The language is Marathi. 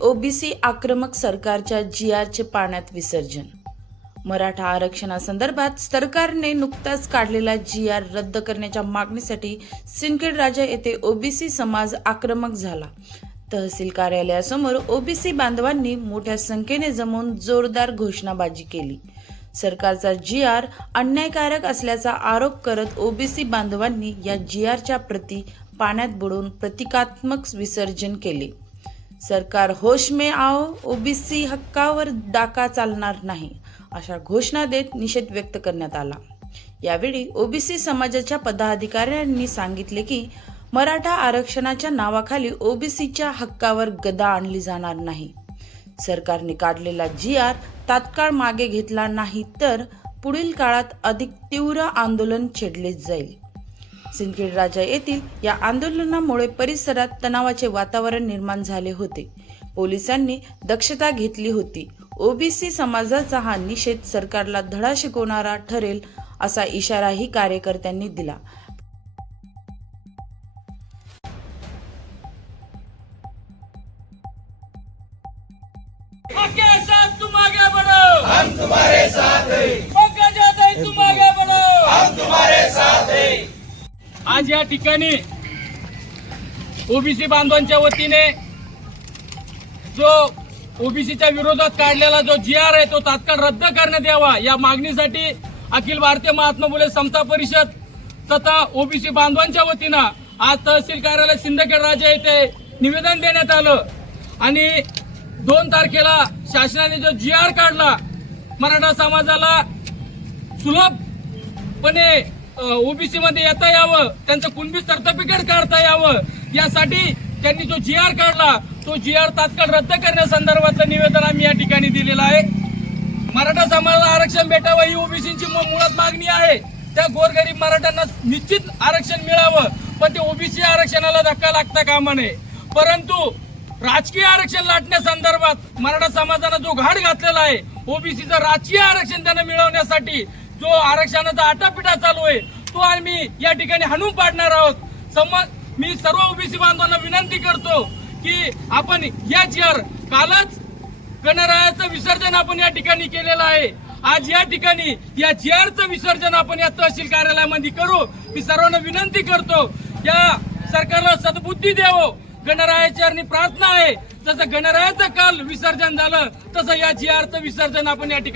ओबीसी आक्रमक सरकारच्या जी आरचे पाण्यात विसर्जन. मराठा आरक्षणासंदर्भात सरकारने नुकताच काढलेला जी आर रद्द करण्याच्या मागणीसाठी सिंदखेड राजा येथे ओबीसी समाज आक्रमक झाला. तहसील कार्यालयासमोर ओबीसी बांधवांनी मोठ्या संख्येने जमून जोरदार घोषणाबाजी केली. सरकारचा जी आर अन्यायकारक असल्याचा आरोप करत ओबीसी बांधवांनी या जी आरच्या प्रती पाण्यात बुडवून प्रतिकात्मक विसर्जन केले. सरकार होश में आओ ओबीसी हक्कावर डाका चालणार नाही अशा घोषणा देत निषेध व्यक्त करण्यात आला. यावेळी ओबीसी समाजाच्या पदाधिकाऱ्यांनी सांगितले की मराठा आरक्षणाच्या नावाखाली ओबीसीच्या हक्कावर गदा आणली जाणार नाही. सरकारने काढलेला जी आर तात्काळ मागे घेतला नाही तर पुढील काळात अधिक तीव्र आंदोलन छेडले जाईल. सिंदखेड राजा येथील या आंदोलनामुळे परिसरात तणावाचे वातावरण निर्माण झाले होते. पोलिसांनी दक्षता घेतली होती. ओबीसी समाजाचा हा निषेध सरकारला धडा शिकवणारा ठरेल असा इशाराही कार्यकर्त्यांनी दिला. तुम आगे आज या ठिकाणी ओबीसी बांधवांच्या वतीने जो ओबीसीच्या विरोधात काढलेला जो जी आर आहे तो तात्काळ रद्द करण्यात यावा या मागणीसाठी अखिल भारतीय महात्मा फुले समता परिषद तथा ओबीसी बांधवांच्या वतीनं आज तहसील कार्यालय सिंदखेड राजा येथे निवेदन देण्यात आलं. आणि दोन तारखेला शासनाने जो जी आर काढला मराठा समाजाला सुलभपणे ओबीसी मध्ये येता यावं. त्यांचं कुणबी सर्टिफिकेट काढता यावं. यासाठी त्यांनी जो जी आर काढला तो जी आर तात्काळ रद्द करण्यासंदर्भातलं निवेदन आम्ही या ठिकाणी दिलेलं आहे. मराठा समाजाला आरक्षण भेटावं ही ओबीसीची मुळात मागणी आहे. त्या गोरगरीब मराठ्यांना निश्चित आरक्षण मिळावं पण ते ओबीसी आरक्षणाला धक्का लागता कामा नये. परंतु राजकीय आरक्षण लाटण्यासंदर्भात मराठा समाजानं जो घाट घातलेला आहे ओबीसीचं राजकीय आरक्षण त्यांना मिळवण्यासाठी जो आरक्षणाचा आटापिटा चालू आहे तो आम्ही या ठिकाणी हाणून पाडणार आहोत. समज मी सर्व ओबीसी बांधवांना विनंती करतो की आपण या यार कालच गणरायाचं विसर्जन आपण या ठिकाणी केलेलं आहे. आज या ठिकाणी या जीआरचं विसर्जन आपण या तहसील कार्यालयामध्ये करू. मी सर्वांना विनंती करतो या सरकारला सद्बुद्धी द्यावं. गणरायाची प्रार्थना आहे जसं गणरायाचं काल विसर्जन झालं तसं या जीआरचं विसर्जन आपण या ठिकाणी